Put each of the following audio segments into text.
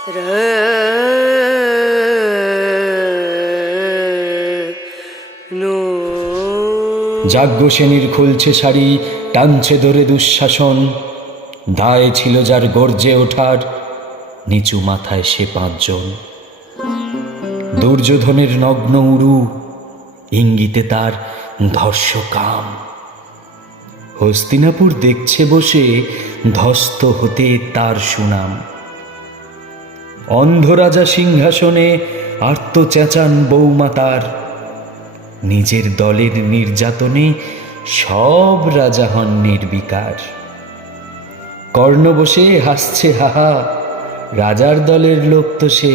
যাজ্ঞসেনীর খুলছে শাড়ি, টানছে ধরে দুঃশাসন। দায় ছিল যার গর্জে ওঠার, নিচু মাথায় সে 5 জন। দুর্যোধনের নগ্ন উরু, ইঙ্গিতে তার ধর্ষকাম। হস্তিনাপুর দেখছে বসে, ধ্বস্ত হতে তার সুনাম। অন্ধরাজা সিংহাসনে আর্ত চেঁচান বৌমা তার। নিজের দলের নির্যাতনে সব রাজা হন নির্বিকার। কর্ণ বসে হাসছে হাহা, রাজার দলের লোক তো সে।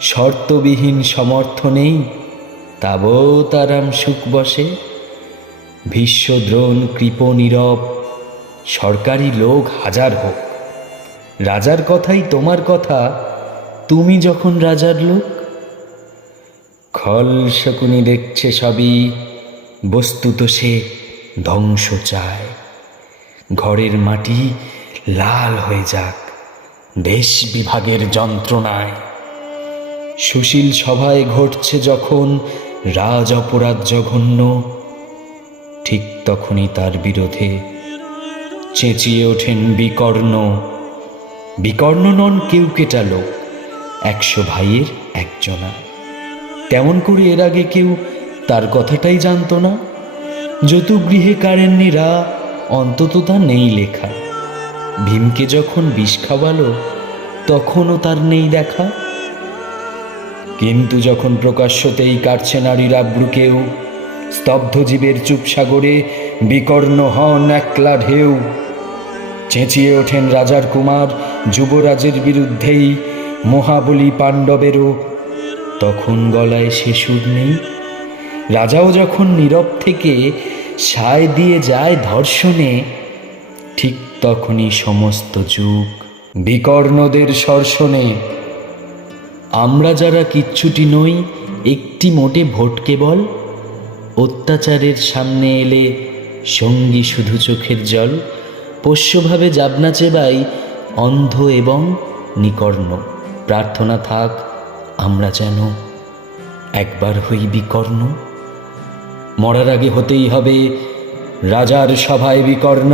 শর্তবিহীন সমর্থনেই তাবতারাম সুখ বসে। ভীষ্ম দ্রোণ কৃপ নীরব, সরকারি লোক হাজার হোক, রাজার কথাই তোমার কথা, তুমি যখন রাজার লোক। খল শকুনি দেখছে সবই, বস্তুত সে ধ্বংস চায়। ঘরের মাটি লাল হয়ে যাক দেশ বিভাগের যন্ত্রণায়। সুশীল সভায় ঘটছে যখন রাজ অপরাধ জঘন্য, ঠিক তখনই তার বিরোধে চেঁচিয়ে ওঠেন বিকর্ণ। বিকর্ণ নন কেউ কেটা লোক, 100 ভাইয়ের একজনা। তেমন করে এর আগে কেউ তার কথাটাই জানতো না। যতুগৃহে কারেননি রা, অন্তত তা নেই লেখা। ভীমকে যখন বিষ খাওয়ালো, তখনও তার নেই দেখা। কিন্তু যখন প্রকাশ্যতেই কাটছে নারীর আব্রু কেউ, স্তব্ধ জীবের চুপ সাগরে বিকর্ণ হন একলা ঢেউ। চেঁচিয়ে ওঠেন রাজার কুমার, যুবরাজের বিরুদ্ধেই মহাবলী পাণ্ডবেরও। তখন গলায় সে সুর নেই। রাজাও যখন নীরব থেকে সায় দিয়ে যায় ধর্ষণে, ঠিক তখনই সমস্ত যুগ বিকর্ণদের সর্ষণে। আমরা যারা কিচ্ছুটি নই, একটি মোটে ভোট কেবল, অত্যাচারের সামনে এলে সঙ্গী শুধু চোখের জল। পোষ্যভাবে যাবনা চেবাই অন্ধ এবং নিকর্ণ। প্রার্থনা থাক আমরা যেন একবার হই বিকর্ণ। মরার আগে হতেই হবে রাজার সভায় বিকর্ণ।